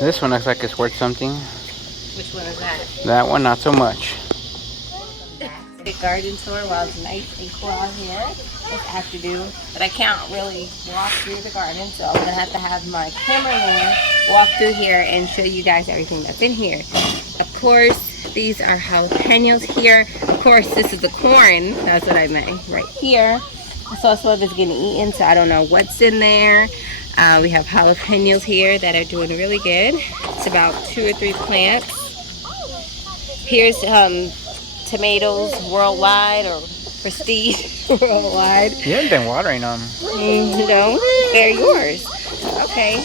This one looks like it's worth something. Which one is that? That one, not so much. Welcome back to the garden tour while it's nice and cool out here this afternoon. But I can't really walk through the garden, so I'm gonna have to have my cameraman walk through here and show you guys everything that's in here. Of course, these are jalapenos here. Of course, this is the corn. That's what I meant right here. I saw some of it's getting eaten, so I don't know what's in there. We have jalapenos here that are doing really good. It's about 2 or 3 plants. Here's tomatoes worldwide, or prestige worldwide. You haven't been watering them. No, they're yours. Okay.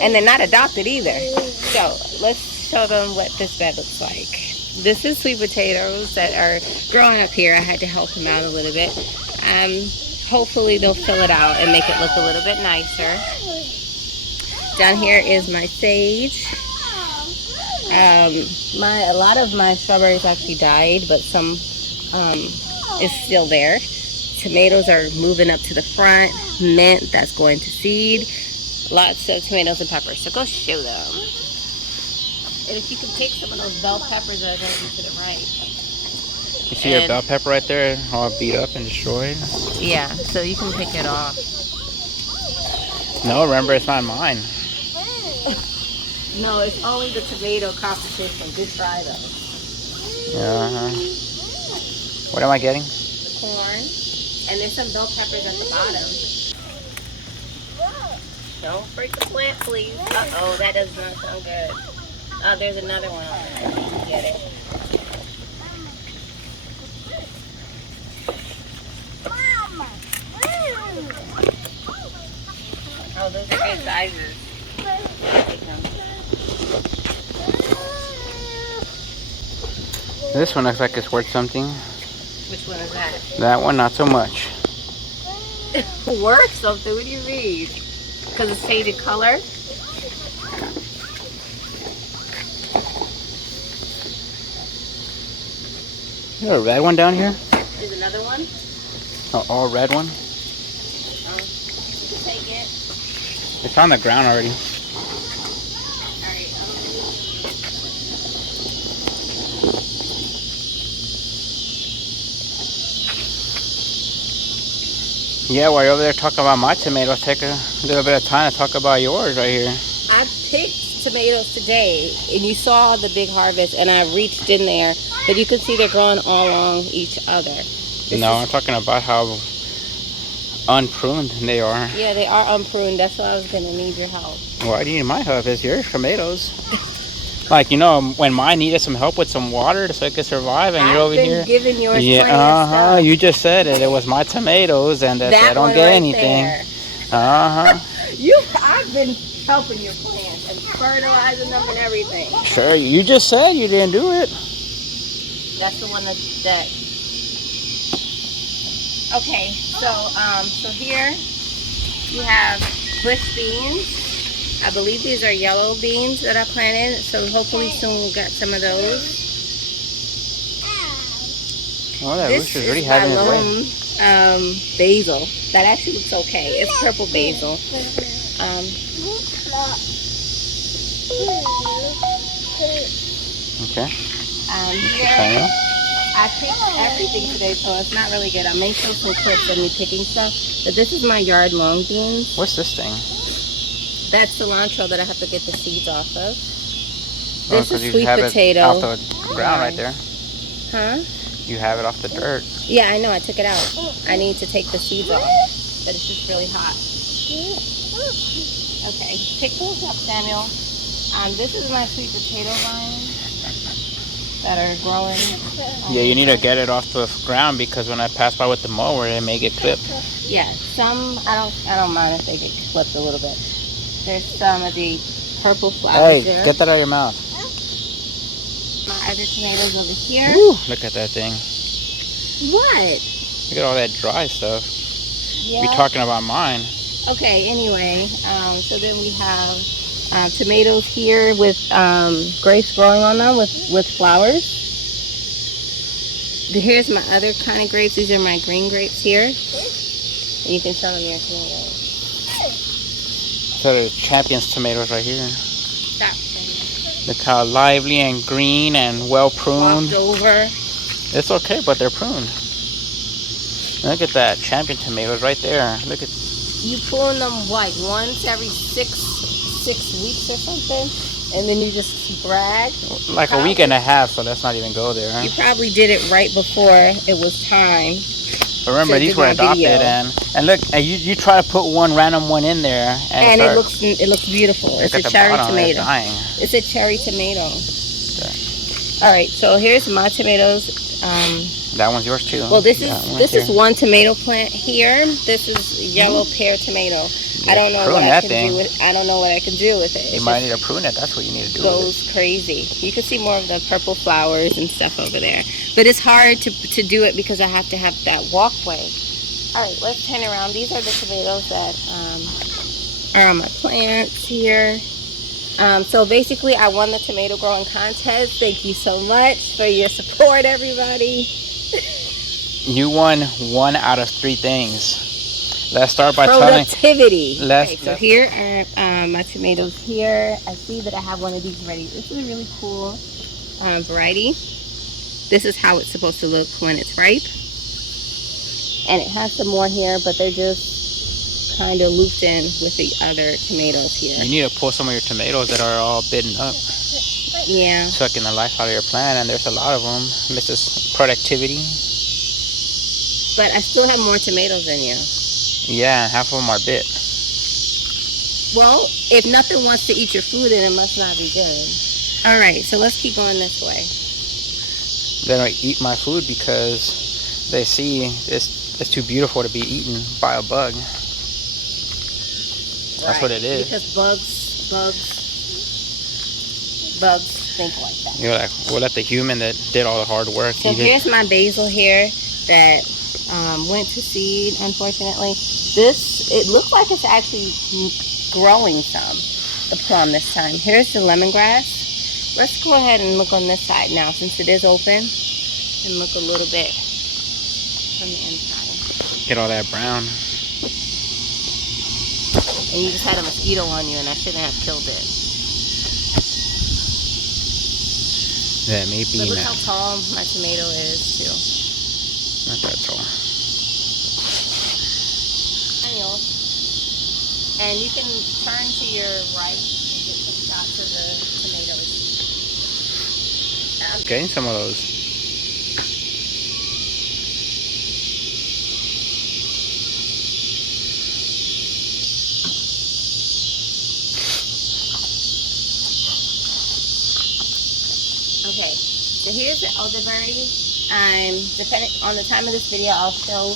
And they're not adopted either. So let's show them what this bed looks like. This is sweet potatoes that are growing up here. I had to help them out a little bit. Hopefully they'll fill it out and make it look a little bit nicer. Down here is my sage. A lot of my strawberries actually died, but some is still there. Tomatoes are moving up to the front. Mint, that's going to seed. Lots of tomatoes and peppers, so go show them. And if you can pick some of those bell peppers that are going to be to the right. You see your bell pepper right there, all beat up and destroyed? Yeah, so you can pick it off. No, remember, it's not mine. No, it's only the tomato competition. Good try, though. What am I getting? The corn. And there's some bell peppers at the bottom. Don't break the plant, please. Uh-oh, that does not sound good. Oh, there's another one on there. You can get it. Oh, those are good sizes. This one looks like it's worth something. Which one is that? That one, not so much. Worth something? What do you mean? Because it's faded color? Is there a red one down here? There's another one? Oh, all red one? You can take it. It's on the ground already. Alright, Yeah, while you're over there talking about my tomatoes, take a little bit of time to talk about yours right here. I picked tomatoes today, and you saw the big harvest, and I reached in there, but you can see they're growing all along each other. I'm talking about how unpruned they are. Yeah, they are unpruned. That's why I was going to need your help. Why do you need my help? It's your tomatoes. Like, when mine needed some help with some water so it could survive, and you're over here. I've been giving yours Yeah, plenty of stuff. You just said it. It was my tomatoes, and that I don't get right anything. There. I've been helping your plants and fertilizing them and everything. Sure, you just said you didn't do it. That's the one that. Okay, so here you have bush beans. I believe these are yellow beans that I planted, so hopefully soon we'll get some of those. Oh, that This rooster's is already having his way. basil. That actually looks okay. It's purple basil. Okay. Here, I picked everything today, so it's not really good. I may show some clips of me picking stuff, but this is my yard long beans. What's this thing? That's cilantro that I have to get the seeds off of. Oh, This is you sweet have potato. it off the ground right there. Huh? You have it off the dirt. Yeah, I know. I took it out. I need to take the seeds off, but it's just really hot. Okay, pick those up, Samuel. This is my sweet potato vines that are growing. Yeah, you need to get it off the ground because when I pass by with the mower, it may get clipped. Yeah, some I don't mind if they get clipped a little bit. There's some of the purple flowers there. Get that out of your mouth. My other tomatoes over here. Ooh, look at that thing. What? Look at all that dry stuff. Yeah. You're talking about mine. Okay, anyway, so then we have tomatoes here with grapes growing on them with flowers. Here's my other kind of grapes. These are my green grapes here. You can show them your tomatoes. So there's Champions tomatoes right here. Stop thing. Look how lively and green and well pruned. Walked over. It's okay, but they're pruned. Look at that champion tomatoes right there. Look at. You prune them like once every six weeks or something, and then you just brag. Like probably, a week and a half, so let's not even go there. You probably did it right before it was time. But remember, these were adopted, and look, you try to put one random one in there, and it looks beautiful. It's a cherry tomato. It's a cherry tomato. Okay. All right, so here's my tomatoes. That one's yours too. Well, this is one tomato plant here. This is yellow pear tomato. I don't know what I can do with. I don't know what I can do with it. You might need to prune it. That's what you need to do. Goes crazy. You can see more of the purple flowers and stuff over there, but it's hard to do it because I have to have that walkway. All right, let's turn around. These are the tomatoes that are on my plants here. So basically, I won the tomato growing contest. Thank you so much for your support, everybody. You won 1 out of 3 things. Let's start by productivity. So here are my tomatoes here. I see that I have one of these ready. This is a really cool variety. This is how it's supposed to look when it's ripe. And it has some more here, but they're just kind of looped in with the other tomatoes here. You need to pull some of your tomatoes that are all bitten up. Yeah. Sucking the life out of your plant, and there's a lot of them. Mrs. Productivity. But I still have more tomatoes than you. Yeah, half of them are bit. Well, if nothing wants to eat your food, then it must not be good. All right, so let's keep going this way. They don't eat my food because they see it's too beautiful to be eaten by a bug. That's what it is. Because bugs think like that. You're like, we'll let the human that did all the hard work eat it. So here's my basil here that went to seed, unfortunately. It looks like it's actually growing some, the plum this time. Here's the lemongrass. Let's go ahead and look on this side now, since it is open, and look a little bit from the inside. Get all that brown. And you just had a mosquito on you, and I shouldn't have killed it. Yeah, maybe. But look how tall my tomato is, too. Not that tall. And you can turn to your right and get some shots of the tomatoes. Getting some of those. Okay, so here's the elderberry. Depending on the time of this video, I'll show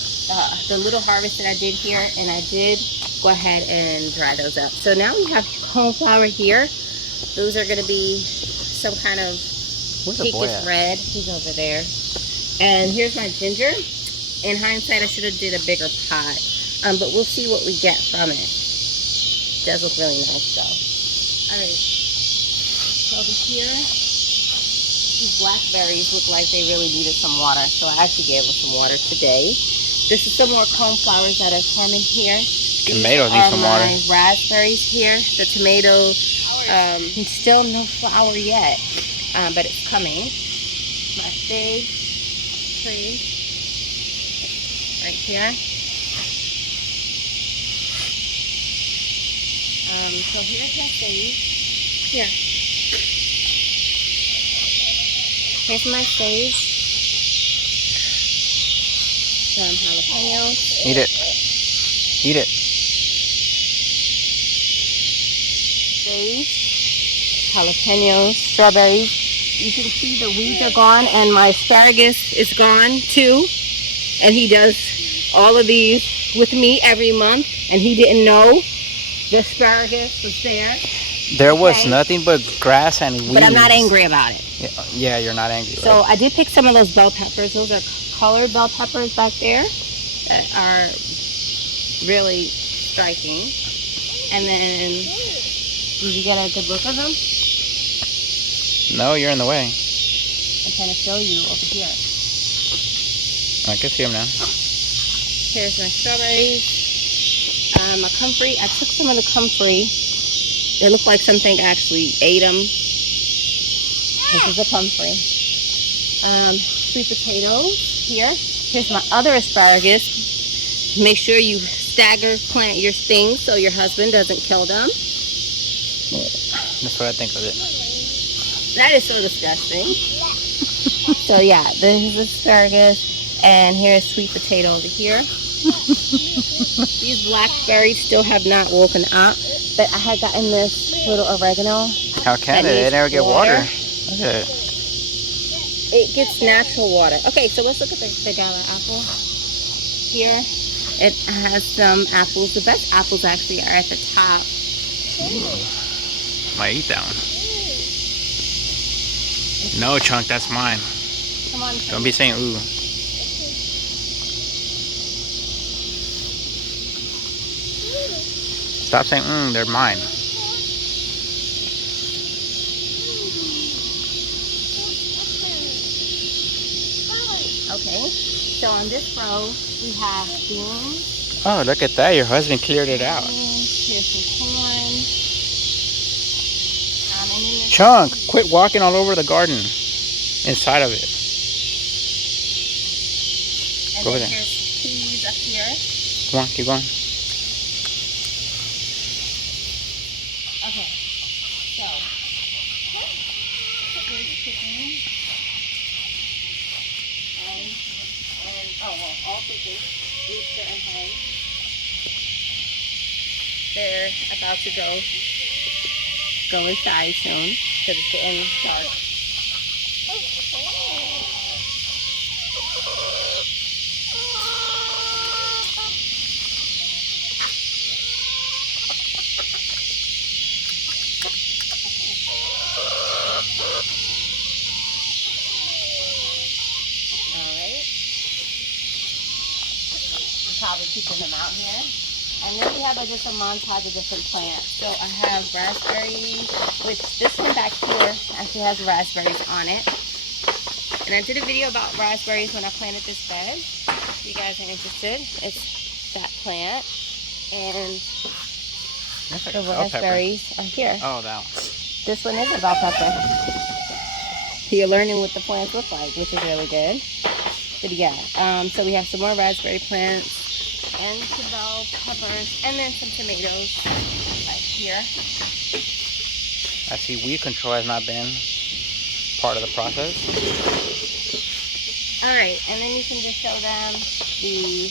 the little harvest that I did here, and I did go ahead and dry those up. So now we have cornflower here. Those are going to be some kind of pinkish red. He's over there. And here's my ginger. In hindsight, I should have did a bigger pot, but we'll see what we get from it. It does look really nice though. All right, so over here, these blackberries look like they really needed some water, so I actually gave them some water today. This is some more cornflowers that are forming here. Tomatoes need some water. My raspberries here. The tomato, still no flower yet, but it's coming. My fig tree right here. So here's my sage. Here. Here's my sage. Some jalapenos. Eat it. Eat it. Sage, jalapenos, strawberries. You can see the weeds are gone, and my asparagus is gone too. And he does all of these with me every month, and he didn't know the asparagus was there. There was nothing but grass and weeds. But I'm not angry about it. Yeah, you're not angry. So I did pick some of those bell peppers. Those are colored bell peppers back there that are really striking. And then, did you get a good look of them? No, you're in the way. I'm trying to show you over here. I can see them now. Here's my strawberries. My comfrey. I took some of the comfrey They look like something actually ate them. This is a comfrey. Sweet potatoes here. Here's my other asparagus. Make sure you stagger plant your things so your husband doesn't kill them. That's what I think of it. That is so disgusting. So yeah, this is asparagus, and here's sweet potato over here. These blackberries still have not woken up, but I had gotten this little oregano. How can they? They never get water. Look at it. It gets natural water. Okay, so let's look at the gala apple. Here, it has some apples. The best apples actually are at the top. Might eat that one. No, Chunk, that's mine. Come on. Don't be saying ooh. Stop saying they're mine. Okay, so on this row we have beans. Oh, look at that. Your husband cleared it out. Here's some corn. And then there's Chunk, quit walking all over the garden. Inside of it. and Go over then there. here's peas up here. Come on, keep going. Okay, so here's chicken. And all chicken, rooster and hen. They're about to go inside soon because it's getting dark. Probably keeping them out here. And then we have just a montage of different plants. So I have raspberries, which this one back here actually has raspberries on it. And I did a video about raspberries when I planted this bed. If you guys are interested, it's that plant. And That's like the a bell pepper. raspberries are here. Oh, that one. This one is a bell pepper. You're learning what the plants look like, which is really good. But yeah, so we have some more raspberry plants and some bell peppers and then some tomatoes right here. I see weed control has not been part of the process. All right, and then you can just show them the...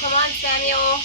Come on, Samuel.